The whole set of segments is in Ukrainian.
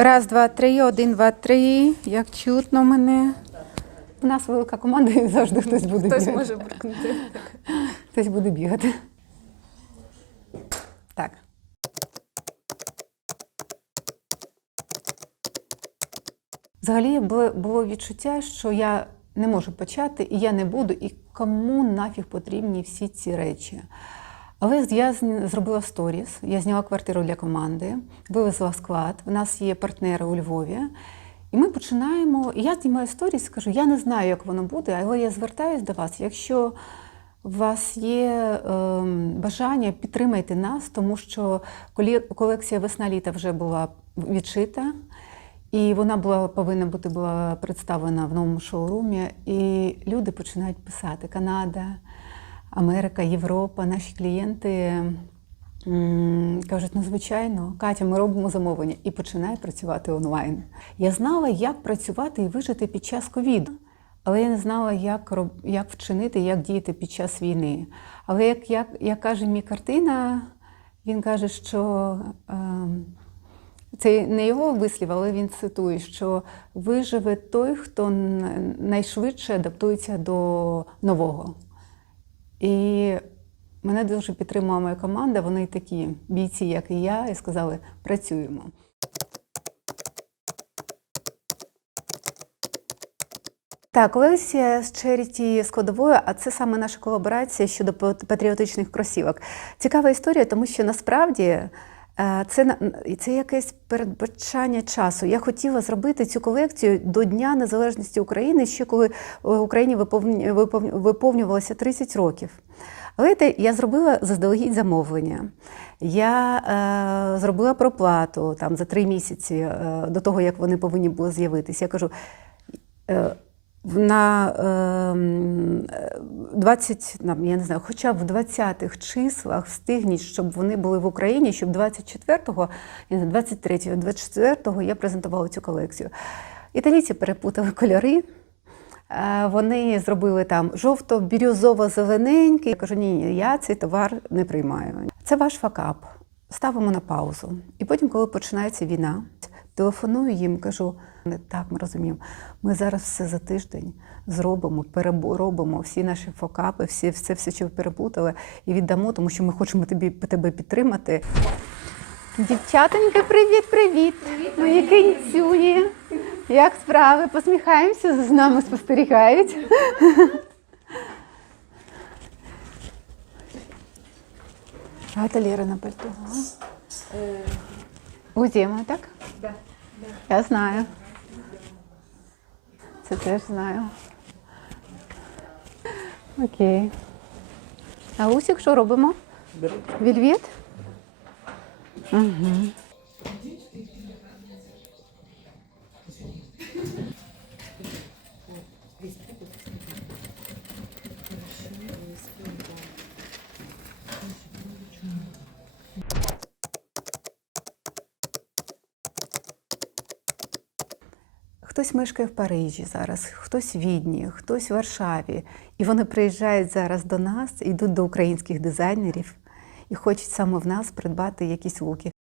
Раз, два, три, один, два, три. Як чутно мене. У нас велика команда і завжди хтось буде Хтось бігати. може буркнути. Хтось буде бігати. Так. Взагалі було відчуття, що я не можу почати, і я не буду, і кому нафіг потрібні всі ці речі. Але я зробила сторіс, я зняла квартиру для команди, вивезла склад. У нас є партнери у Львові. І ми починаємо. І я знімаю сторіс, кажу, я не знаю, як воно буде, але я звертаюся до вас. Якщо у вас є ем, бажання, підтримайте нас, тому що колекція весна-літа вже була відшита. І вона була повинна бути була представлена в новому шоурумі. І люди починають писати: Канада, Америка, Європа, наші клієнти кажуть, ну звичайно, Катя, ми робимо замовлення і починає працювати онлайн. Я знала, як працювати і вижити під час ковіду. Але я не знала, як, як вчинити, як діяти під час війни. Але як, як, як каже мій картина, він каже, що ем, це не його вислів, але він цитує, що виживе той, хто найшвидше адаптується до нового. І мене дуже підтримала моя команда. Вони такі бійці, як і я, і сказали: працюємо. Так, Лесія з Черіті складовою, а це саме наша колаборація щодо пат- патріотичних кросівок. Цікава історія, тому що насправді це, це якесь передбачання часу. Я хотіла зробити цю колекцію до Дня Незалежності України, ще коли е, Україні виповню- виповню- виповнювалося 30 років. Але я зробила заздалегідь замовлення. Я е, зробила проплату там за три місяці е, до того, як вони повинні були з'явитися. Я кажу, е, на ем, е, 20, я не знаю, хоча б в 20-х числах встигніть, щоб вони були в Україні, щоб 24-го, я не знаю, 23-го, 24-го я презентувала цю колекцію. Італійці перепутали кольори. Е, Вони зробили там жовто-бірюзово-зелененький. Я кажу, ні, ні, я цей товар не приймаю. Це ваш факап. Ставимо на паузу. І потім, коли починається війна, телефоную їм, кажу, не так, ми розуміємо. Ми зараз все за тиждень зробимо, переробимо всі наші факапи, всі, все, все, що ви перепутали, і віддамо, тому що ми хочемо тобі, тебе підтримати. Дівчатоньки, привіт, привіт! Мої кінцюні. Як справи? Посміхаємося, з нами спостерігають. А це Лера на пальто. У так? Да. Я знаю. Це теж знаю. Окей. А Усік що робимо? Вільвіт? Угу. Хтось мешкає в Парижі зараз, хтось в Відні, хтось в Варшаві. І вони приїжджають зараз до нас, йдуть до українських дизайнерів і хочуть саме в нас придбати якісь луки.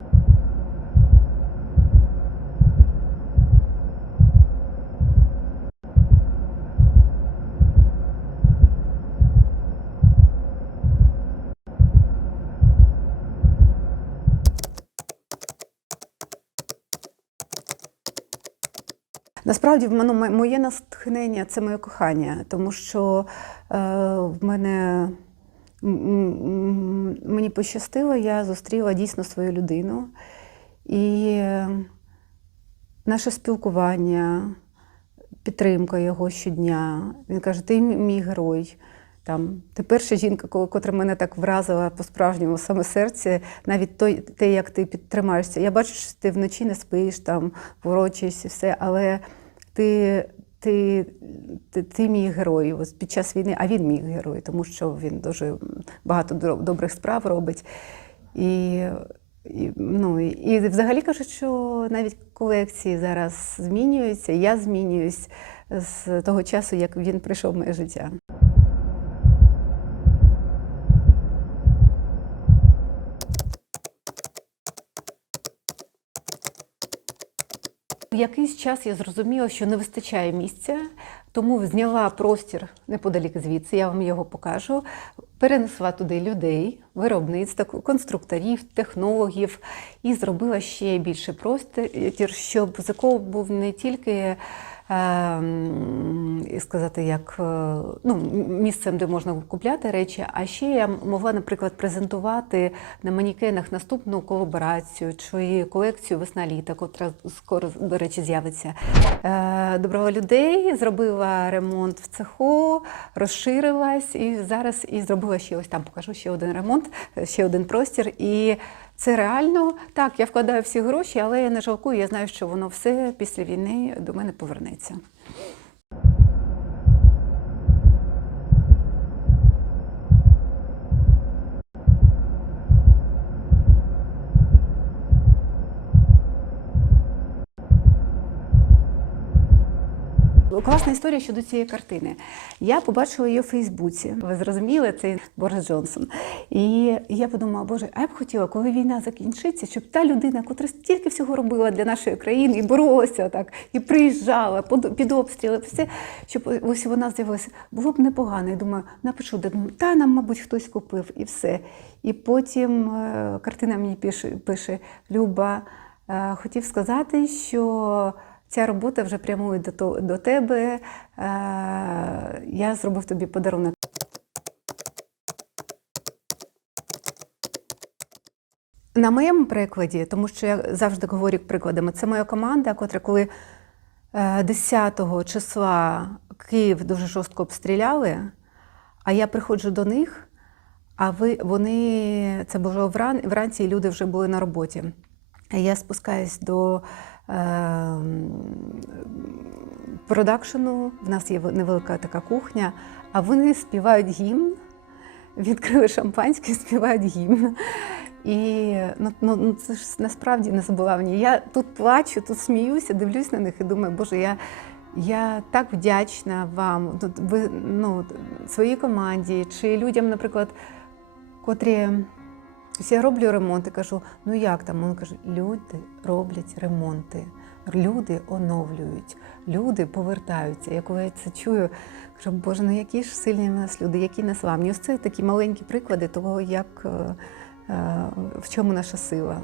Насправді, в мене моє натхнення це моє кохання, тому що е, в мене мені пощастило, я зустріла дійсно свою людину. І наше спілкування, підтримка його щодня. Він каже: ти мій- герой. Там, ти перша жінка, ко- котра мене так вразила по-справжньому саме серце, навіть той, те, як ти підтримаєшся. Я бачу, що ти вночі не спиш, там, ворочаєшся, все, але ти, ти, ти, ти мій герой ось під час війни, а він мій герой, тому що він дуже багато добрих справ робить. І, і, ну, і, взагалі кажуть, що навіть колекції зараз змінюються, я змінююсь з того часу, як він прийшов в моє життя. Якийсь час я зрозуміла, що не вистачає місця, тому зняла простір неподалік звідси, я вам його покажу. Перенесла туди людей, виробництв, конструкторів, технологів і зробила ще більше простір, щоб ЗКО був не тільки сказати, як е, ну, місцем, де можна купляти речі, а ще я могла, наприклад, презентувати на манікенах наступну колаборацію чи колекцію весна-літа, котра скоро, до речі, з'явиться. Е, Добрала людей, зробила ремонт в цеху, розширилась і зараз і зробила ще ось там покажу ще один ремонт, ще один простір. І це реально так, я вкладаю всі гроші, але я не жалкую. Я знаю, що воно все після війни до мене повернеться. Класна історія щодо цієї картини. Я побачила її у Фейсбуці. Ви зрозуміли, це Борис Джонсон. І я подумала, боже, а я б хотіла, коли війна закінчиться, щоб та людина, котра стільки всього робила для нашої країни і боролася так, і приїжджала під обстріли, все, щоб ось вона з'явилася. Було б непогано. Я думаю, напишу, де та нам, мабуть, хтось купив і все. І потім е, картина мені пише, пише Люба, е, хотів сказати, що. Ця робота вже прямує до, до тебе. Е, я зробив тобі подарунок. На моєму прикладі, тому що я завжди говорю прикладами, це моя команда, котра коли е, 10 числа Київ дуже жорстко обстріляли, а я приходжу до них, а ви, вони, це було вран, вранці, і люди вже були на роботі. Я спускаюсь до е, продакшену, в нас є невелика така кухня, а вони співають гімн, відкрили шампанське, співають гімн. І ну, ну, ну, це ж насправді незабувні. Я тут плачу, тут сміюся, дивлюсь на них і думаю, Боже, я, я так вдячна вам, ви ну, своїй команді чи людям, наприклад, котрі. Ось я роблю ремонт і кажу, ну як там? Він каже, люди роблять ремонти, люди оновлюють, люди повертаються. Я коли я це чую, кажу, Боже, ну які ж сильні в нас люди, які неславні. Ось це такі маленькі приклади того, як, е, е, в чому наша сила.